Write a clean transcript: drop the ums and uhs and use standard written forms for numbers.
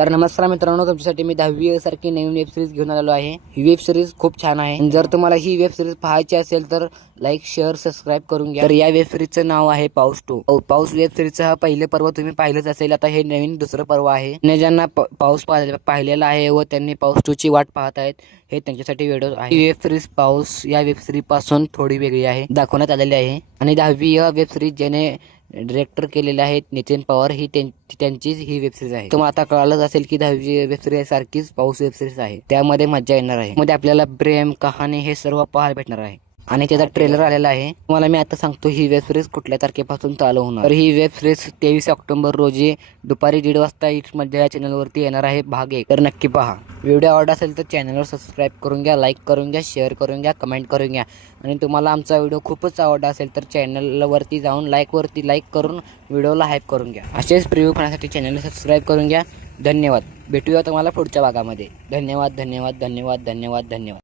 तर नमस्कार मित्रांनो, तुमच्यासाठी मी 10वी सारखी नवीन वेब सिरीज घेऊन आलेलो आहे। ही वेब सिरीज खूप छान आहे। जर तुम्हाला ही वेब सिरीज पाहायची असेल तर लाईक शेअर सबस्क्राइब करून घ्या। तर या वेब सिरीजचं नाव आहे पाऊस 2। पाऊस वेब सिरीजचा हा पहिले पर्व तुम्ही पाहिलंच असेल, आता हे नवीन दुसरं पर्व आहे। ज्यांना पाऊस पाहिलेला आहे व त्यांनी पाऊस 2 ची वाट पाहत आहेत, हे त्यांच्यासाठी व्हिडिओ आहे। ही वेब सिरीज पाऊस या वेब सिरीज पासून थोडी वेगळी आहे, दाखवण्यात आलेली आहे। आणि 10वी या वेब सिरीज ज्याने डायरेक्टर केलेले आहेत नितीन पवार, ही त्यांचीच ही वेब सिरीज आहे। तुम्हाला आता कळालंच असेल की 10वी वेब सिरीज सारखीच पाऊस वेब सिरीज आहे, त्यामध्ये मजा येणार आहे। मध्ये आपल्याला प्रेम कहाणी हे सर्व पाहायला भेटणार आहे आणि त्याचा ट्रेलर आलेला आहे। तुम्हाला मी आता सांगतो ही वेब सिरीज कुठल्या तारखेपासून चालू होणार। तर ही वेब सिरीज 23 ऑक्टोबर रोजी दुपारी 1:30 वाजता मध्ये या चॅनलवरती येणार आहे, भाग 1। तर नक्की पहा। व्हिडिओ आवडला असेल तर चॅनलवर सबस्क्राइब करून घ्या, लाईक करून घ्या, शेअर करून घ्या, कमेंट करून घ्या। आणि तुम्हाला आमचा व्हिडिओ खूपच आवडला असेल तर चॅनलवरती जाऊन लाईक करून व्हिडिओला हाईप करून घ्या। असेच प्रिव्ह्यू पाहण्यासाठी चॅनलला सबस्क्राइब करून घ्या। धन्यवाद। भेटूया तुम्हाला पुढच्या भागामध्ये। धन्यवाद धन्यवाद धन्यवाद धन्यवाद धन्यवाद।